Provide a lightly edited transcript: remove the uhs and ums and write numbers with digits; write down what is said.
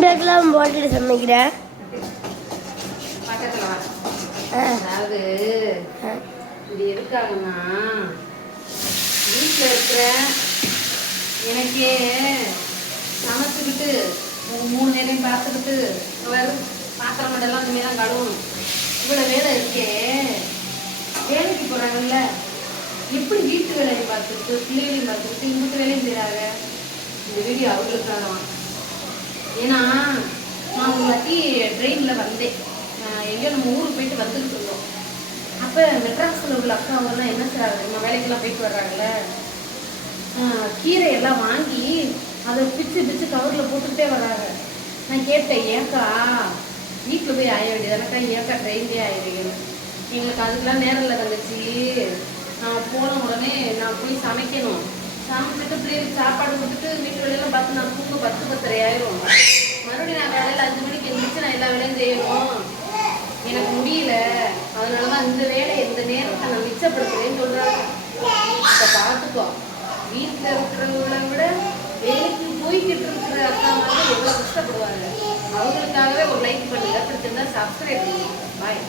போட்டு சமைக்கிறேன். அதாவது இது எதுக்காகன்னா வீட்டில் இருக்கிற எனக்கே சமைச்சுக்கிட்டு 3 நேரம் பார்த்துக்கிட்டு பாத்திரம் மட்டும் இனிமேல் தான் கழுவணும். இவ்வளோ வேலை இருக்கே, வேலைக்கு போகிறாங்கல்ல, எப்படி வீட்டு வேலையை பார்த்துக்கிட்டு பிள்ளைகளையும் பார்த்துக்கிட்டு இங்கிட்டு வேலையும் செய்கிறாங்க. இந்த வீடியோ அவங்களுக்காக தான். ஏன்னா நான் ஒரு வாட்டி ட்ரெயினில் வந்தேன், எங்கேயோ நம்ம ஊருக்கு போயிட்டு வந்துக்கிட்டு இருந்தோம். அப்போ மெட்ராஸில் உள்ள அக்கா அவங்கெல்லாம் என்ன செய்கிறாங்க, நம்ம வேலைக்கெல்லாம் போயிட்டு வர்றாங்கல்ல, கீரையெல்லாம் வாங்கி அதை பிச்சு பிச்சு கவரில் போட்டுக்கிட்டே வர்றாங்க. நான் கேட்டேன், ஏக்கா வீட்டில் போய் ஆய வேண்டியதானக்கா, ஏக்கா ட்ரெயின்லேயே ஆயிடுவீங்கன்னு. எங்களுக்கு அதுக்கெலாம் நேரம் இல்லை தங்கச்சி, நான் போன உடனே நான் போய் சமைக்கணும், சமைச்சிட்டு பிள்ளைகளுக்கு சாப்பாடு கொடுத்துட்டு வீட்டு வேலையெல்லாம் பார்த்து நான் தூங்க 10-10:30 ஆயிரும். மறுபடியும் நான் காலையில் 5 மணிக்கு எழுந்திரிச்சு நான் எல்லா வேலையும் செய்யணும், எனக்கு முடியல. அதனால தான் இந்த வேலை இந்த நேரத்தை நான் மிச்சப்படுத்துறேன்னு சொல்கிறாங்க. இப்போ பார்த்துக்கோ, வீட்டில் இருக்கிறவங்களை விட வேலைக்கு போய்கிட்டு இருக்கிற அக்கா மாதிரி எவ்வளோ கஷ்டப்படுவாங்க. அவங்களுக்காகவே ஒரு லைக் பண்ணுங்க, பிடிச்சிருந்தா சப்ஸ்கிரைப் பண்ணுங்க. பாய்.